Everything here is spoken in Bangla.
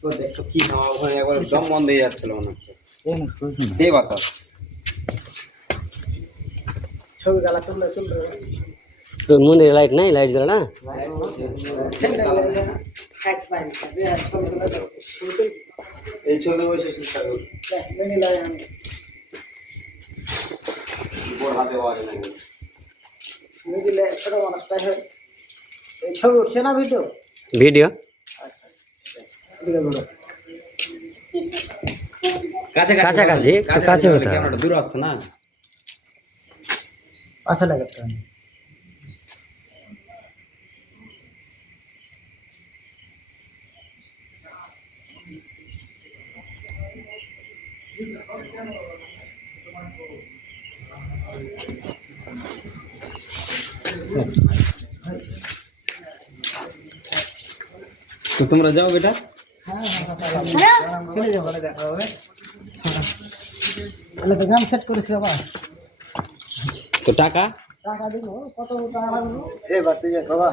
তো দেখো কি হাওয়া ওখানে একবার দম বন্ধ হয়ে যাচ্ছিল মনে হচ্ছে সেই বাতাস ছবি গালা তুললে তো মন্দিরে লাইট নাই, লাইট জ্বলে না। এই ছবি বসে হাতে আওয়াজ নাই ছবি উঠছে না ভিডিও ভিডিও কাছাকাছি, একটু কাছে হতে হবে। ক্যামেরাটা দূর আসছে না পাশে লাগাতে হবে তো তোমরা যাও বেটা চলে যাবো দেখা হবে তাহলে তো গান সেট করেছি বাবা তো টাকা টাকা দিব কত টাকা লাগবে এবার তুই বাবা